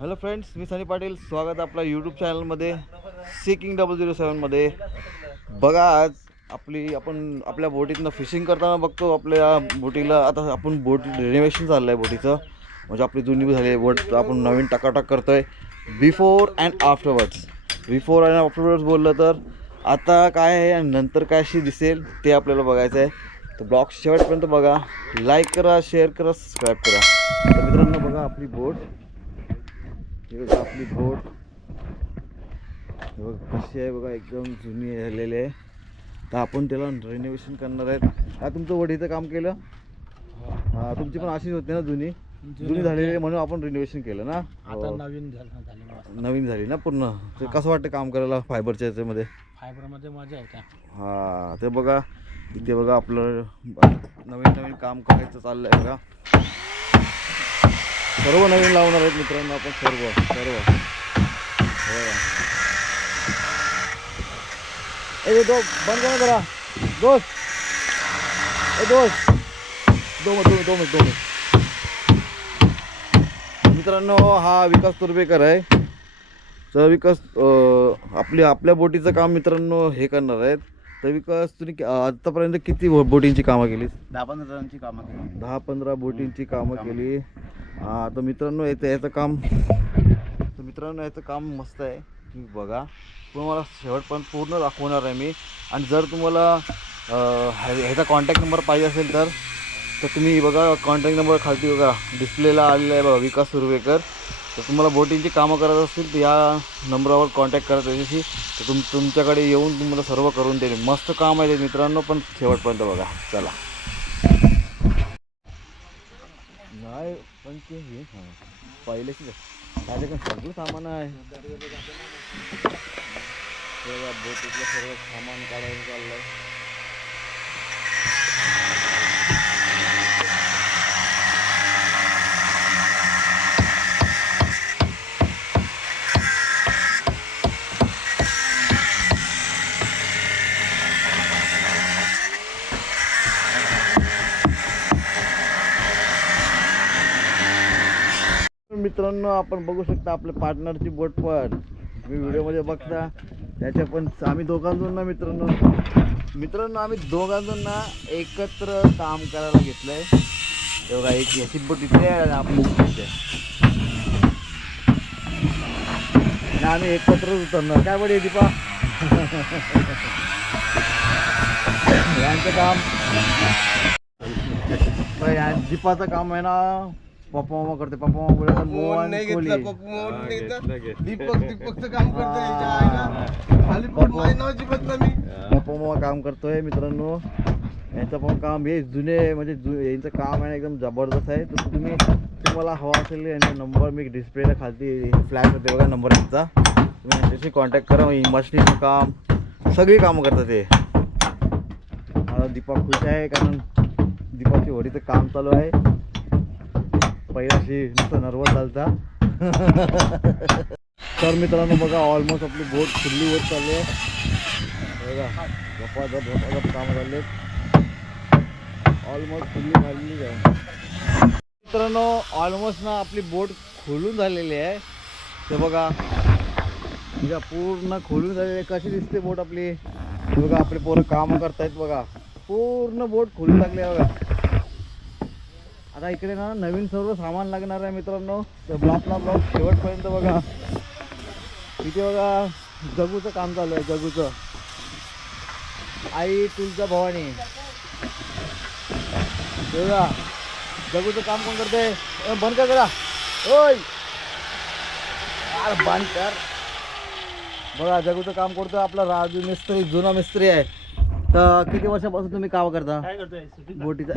Hello friends मी सनी पाटील. स्वागत आपल्या यूट्यूब चॅनलमध्ये सिकिंग डबल झिरो सेवनमध्ये बघा आज आपली आपण आपल्या बोटीतनं फिशिंग करताना बघतो आपल्या बोटीला आता आपण बोट रिनोव्हेशन चाललं आहे बोटीचं. म्हणजे आपली जुनी झाली आहे बोट आपण नवीन टाकाटाक करतो आहे before and afterwards before and afterwards बोललं तर आता काय आहे आणि नंतर काय अशी दिसेल ते आपल्याला बघायचं आहे तर ब्लॉग शेवटपर्यंत बघा. लाईक करा शेअर करा सबस्क्राईब करा. तर मित्रांनो बघा आपली बोट. हे आपली बोट. हे बघा कशी आहे बघा एकदम जुनी झालेली आहे. तर आपण त्याला रिनोव्हेशन करणार आहेत. हा तुमचं वडीचं काम केलं? हा तुमची पण अशीच होती ना जुनी? जुनी झालेली आहे म्हणून आपण रिनोव्हेशन केलं ना? आता हो. नवीन झालं नवीन झाली ना पूर्ण? ते कसं वाटतं काम करायला फायबरच्या याच्यामध्ये? फायबरमध्ये मजा आहे त्या हा ते बघा इथे बघा आपलं नवीन नवीन काम करायचं चाललं आहे बघा. सर्व नवीन लावणार आहेत मित्रांनो आपण सर्व सर्व. ए दो बंद करा जरा. दोस्त ए दोस्त दो मिनिट दो मिनिट दो मिनिट मित्रांनो हा विकास तुर्बेकर आहे. तर विकास आपल्या आपली आपल्या बोटीचं काम मित्रांनो हे करणार आहेत. तर विकास तुम्ही कि- आतापर्यंत किती बो- बोटींची कामं केली? दहा पंधरा जणांची कामं केली. दहा पंधरा बोटींची कामं केली. हा तर मित्रांनो याचं याचं काम तर मित्रांनो याचं काम मस्त आहे. तुम्ही बघा. तुम्हाला शेवटपर्यंत पूर्ण दाखवणार आहे मी. आणि जर तुम्हाला अं, ह्या- ह्याचा कॉन्टॅक्ट नंबर पाहिजे असेल तर तर तुम्ही बघा कॉन्टॅक्ट नंबर खालती बघा. डिस्प्लेला आलेला आहे बघा विकास सुर्वेकर. तर तुम्हाला बोटिंगची कामं करत असतील तर या नंबरवर कॉन्टॅक्ट करा त्याच्याशी. तर तुम तुमच्याकडे येऊन तुम्हाला सर्व करून देईल. मस्त काम आहे ते मित्रांनो पण शेवटपर्यंत बघा. चला. नाही पण ते हे हां. झाले माझ्याकडे सगळं सामान आहे. बोटीतलं सर्व सामान काढायचं आहे मित्रांनो आपण बघू शकता आपल्या पार्टनरची बोट पण. तुम्ही व्हिडिओमध्ये बघता. त्याच्या पण आम्ही दोघांजून ना मित्रांनो. मित्रांनो आम्ही दोघांजून ना एकत्र काम करायला घेतलंय. आहे तेव्हा एक याची बोट इथे आहे आणि आम्ही एकत्रच उतरणार. काय बडे दीपा? यांचं काम बरं, या दीपाचं काम आहे ना. पप्पा मामा करते पप्पा मामा बोलतात मोहन कोहली. दीपक दीपकचं काम करतोय याच्या हा. आईला. खाली पण माझ्या नावाची बदनामी. पप्पा मामा काम करतोय मित्रांनो. यांचं पण काम हे जुने म्हणजे जु यांचं काम आहे ना एकदम जबरदस्त आहे. तर तुम्ही तुम्हाला हवा असेल यांचा नंबर मी डिस्प्लेला खालती फ्लॅश होते बघा नंबर यांचा. तुम्ही यांच्याशी कॉन्टॅक्ट करा मशनीचं काम सगळी कामं करतात ते. मला दीपक खुश आहे कारण दीपाची होडीचं काम चालू आहे. पहिल्याशी नुसतं नर्वस चालता. तर मित्रांनो बघा ऑलमोस्ट आपली बोट खुल्ली होत चालली आहे. बघा झपाझप झपाझप कामं झाले. ऑलमोस्ट खुल्ली झालेली आहे. मित्रांनो ऑलमोस्ट ना आपली बोट खोलून झालेली आहे. ते बघा म्हणजे पूर्ण खोलून झालेली आहे. कशी दिसते बोट आपली? बघा आपले पोरं कामं करतायत बघा. पूर्ण बोट खोलून लागली आहे बघा. आता इकडे ना नवीन सर्व सामान लागणार आहे मित्रांनो. तर ब्लॉकला ब्लॉक शेवटपर्यंत बघा. इथे बघा जगूचं काम चालू आहे जगूचं. आई तुलचा भवानी. बघा जगूचं काम कोण करते बंद कर करा ओय! बंद कर. बघा जगूचं काम करतो आपला राजू मिस्त्री जुना मिस्त्री आहे. तर किती वर्षापासून तुम्ही काम करता? काय करतोय? बोटीचं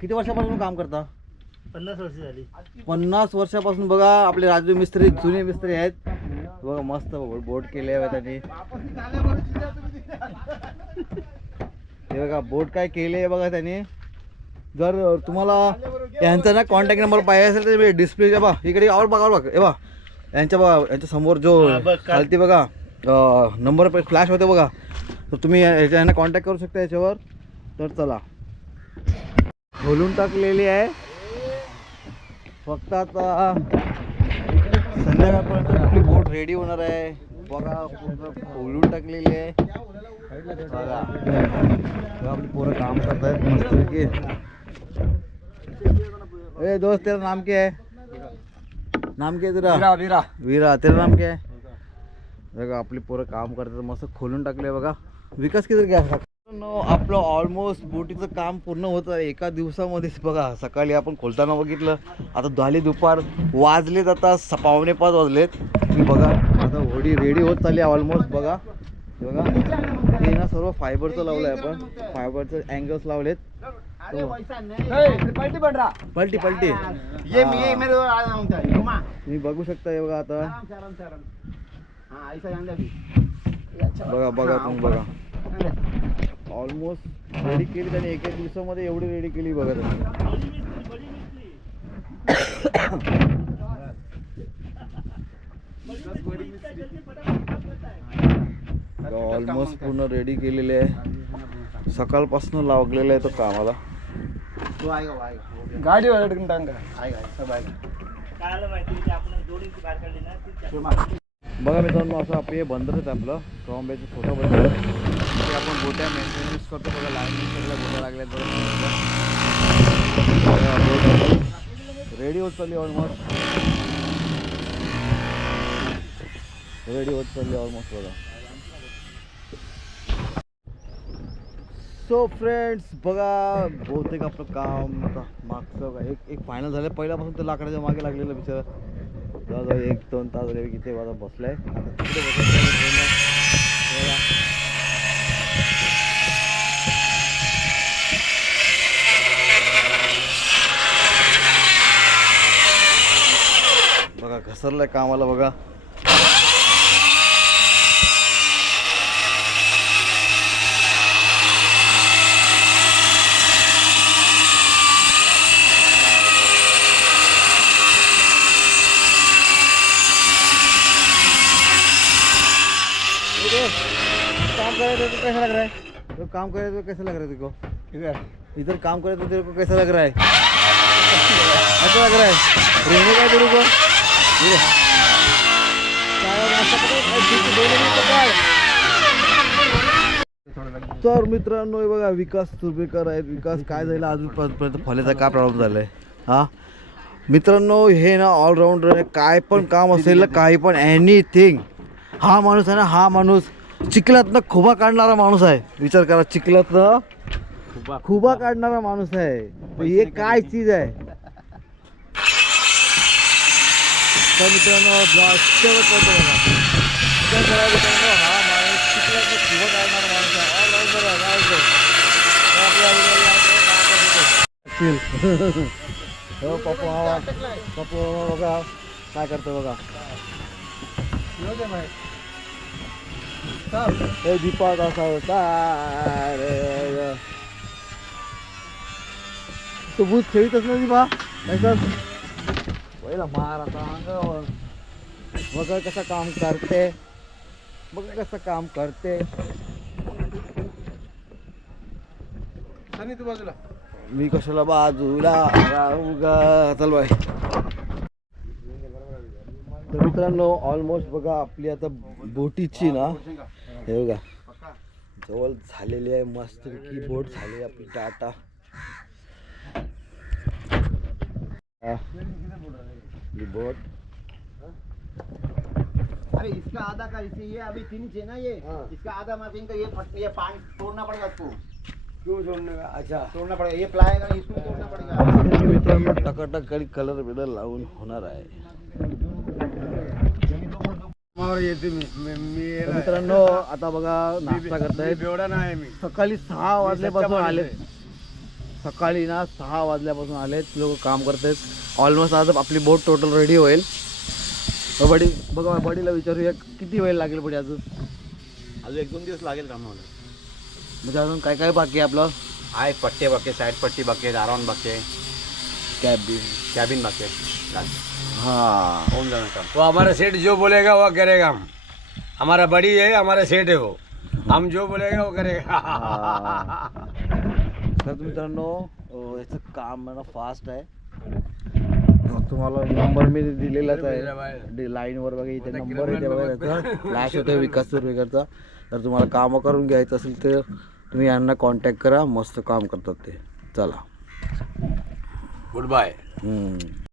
किती वर्षापासून काम करता? पन्नास वर्ष झाली. पन्नास वर्षापासून बघा आपले राजू मिस्त्री जुने मिस्त्री आहेत. बघा मस्त बो- बोट केले आहे त्यांनी. हे बघा बोट काय केले आहे बघा त्यांनी. जर तुम्हाला यांचा ना कॉन्टॅक्ट नंबर पाहिजे असेल तर डिस्प्ले बा इकडे आवर बघा बघा. हे बा यांच्या बघा यांच्या समोर जो हा, बघ, खालती बघा नंबर फ्लॅश होते बघा. तर तुम्ही यांना कॉन्टॅक्ट करू शकता याच्यावर. तर चला. खोलून टाकलेली आहे. फक्त आता संध्याकाळपर्यंत आपली बोट रेडी होणार आहे. बघा पूर्ण खोलून टाकलेली आहे. बघा. आपली पोरं काम करतायत मस्तपैकी. ए दोस्त तेरा नाम क्या है? नाम क्या है तेरा? वीरा. वीरा तेरा नाम क्या है? बघा आपली पोरं काम करतात मस्त खोलून टाकले बघा. विकास किती गॅस आपलं ऑलमोस्ट बोटीचं काम पूर्ण होत आहे एका दिवसामध्येच बघा सकाळी आपण खोलताना बघितलं आता झाली दुपार वाजलेत आता स- पावणे पाच वाजलेत तुम्ही बघा आता होडी रेडी होत चालली ऑलमोस्ट बघा हे बघा हे ना सर्व फायबरचं लावलं आहे आपण फायबरचं अँगल्स लावलेत तो- पलटी पलटी हा. हूँ तुम्ही बघू शकता हे बघा आता बघा बघा तुम्ही। बघा। ऑलमोस्ट रेडी केली त्याने. एका दिवसामध्ये एवढी रेडी केली बघा त्यांनी. ऑलमोस्ट पूर्ण रेडी केलेले आहे. सकाळपासून लागलेलं आहे तो कामाला. गाडी वाढ टांगा आएगा सब आएगा काय माहिती? ते आपण जोडीची बाहेर काढली ना ती शुमा बघा मित्रांनो असं आपलं हे बंदरच आहे आपलं. ट्रॉम्ब्याचं छोटं बंदर ते आपण गोट्या मेंटेनन्स करतो बघा लाईन सगळ्या गोट्या लागल्या तर रेडी होत चालली ऑलमोस्ट रेडी होत चालली ऑलमोस्ट बघा. सो फ्रेंड्स बघा बहुतेक आपलं काम आता मागचं एक एक फायनल झालं पहिल्यापासून ते लाकडाच्या मागे लागलेलं बिचारा. जवळजवळ एक दोन तास झाले किती वाजा बसलाय. आता तिकडे बघा. घसरलंय कामाला बघा ये दोस्त, काम कर रहे थे तो कैसा लग रहा है? तो काम कर तो कैसा लग रहा है इधर। इधर काम कर थे तेरे को कैसा लग रहा है? अच्छा लग रहा है? रहने का तेरे को? ये ठीक है, दोनों? तर मित्रांनो हे बघा विकास सुर्वेकर आहेत. विकास काय झालं? अजूनपर्यंत फल्याचा काय प्रॉब्लेम झालाय? हा? मित्रांनो हे ना ऑलराऊंडर आहे. काय पण काम असेल ना, काही पण एनिथिंग हा माणूस आहे ना हा माणूस चिखलातनं खुबा काढणारा माणूस आहे. विचार करा चिखलातनं खुबा काढणारा माणूस आहे. हे काय चीज आहे? तर मित्रांनो ब्लॉग शेवटपर्यंत बघा. विचार करा मित्रांनो, हा माणूस चिखलातनं खुबा काढणारा माणूस आहे. हो पप्पू हा पप्पू बघा. काय करतो बघा. हे दीपक असा होता रे. तो भूत खेळीतच ना दीपा. कसं पहिला मार आता अंगावर. बघा कसं काम करते. बघा कसं काम करते. तू बाजूला. मी कशाला बाजूला राहू गा? चल बाय. तर मित्रांनो ऑलमोस्ट बघा आपली आता बोटीची ना हे बघा जवळ झालेली आहे मस्त की बोट झाली आपली टाटा. बोट. अरे इसका आधा का इसे ये अभी तीन है ना ये? इसका आधा मार्किंग का ये फट ये पानी तोड़ना पड़ेगा इसको। क्यों छोड़ने का? अच्छा। तोड़ना पड़ेगा ये प्लाई का इसको तोड़ना पड़ेगा। मित्रांनो टकाटक काही कलर बिलर लावून होणार आहे. और ये ती तर मित्रांनो आता बघा नाश्ता करतायत. बेवडा नाही मी. सकाळी सहा वाजल्यापासून आले सकाळी ना सहा वाजल्यापासून आलेत. लोक काम करतायत. ऑलमोस्ट आज आपली बोट टोटल रेडी होईल. बडी बघा बडीला विचारूया किती वेळ लागेल बडी अजून? अजून एक दोन दिवस लागेल कामाला. म्हणजे अजून काय काय बाकी आहे आपलं? आहे पट्टे बके साइड पट्टी बके दारॉन बके कॅब बी कॅबिन बके हां। वो हमारा सेठ जो बोलेगा वो करेगा हम। हमारा बड़ी है हमारा सेठ है वो। हम जो बोलेगा वो करेगा. तर मित्रांनो अ, याचं काम आहे ना फास्ट आहे. तुम्हाला नंबर मी दिलेलाच आहे. लाईनवर बघा इथे नंबर बघा त्याचा. फ्लॅश होतो विकास सुरवेकरचा. तर तुम्हाला कामं करून घ्यायचं असेल तर तुम्ही यांना कॉन्टॅक्ट करा. मस्त काम करतात ते. चला. गुड बाय हम्म.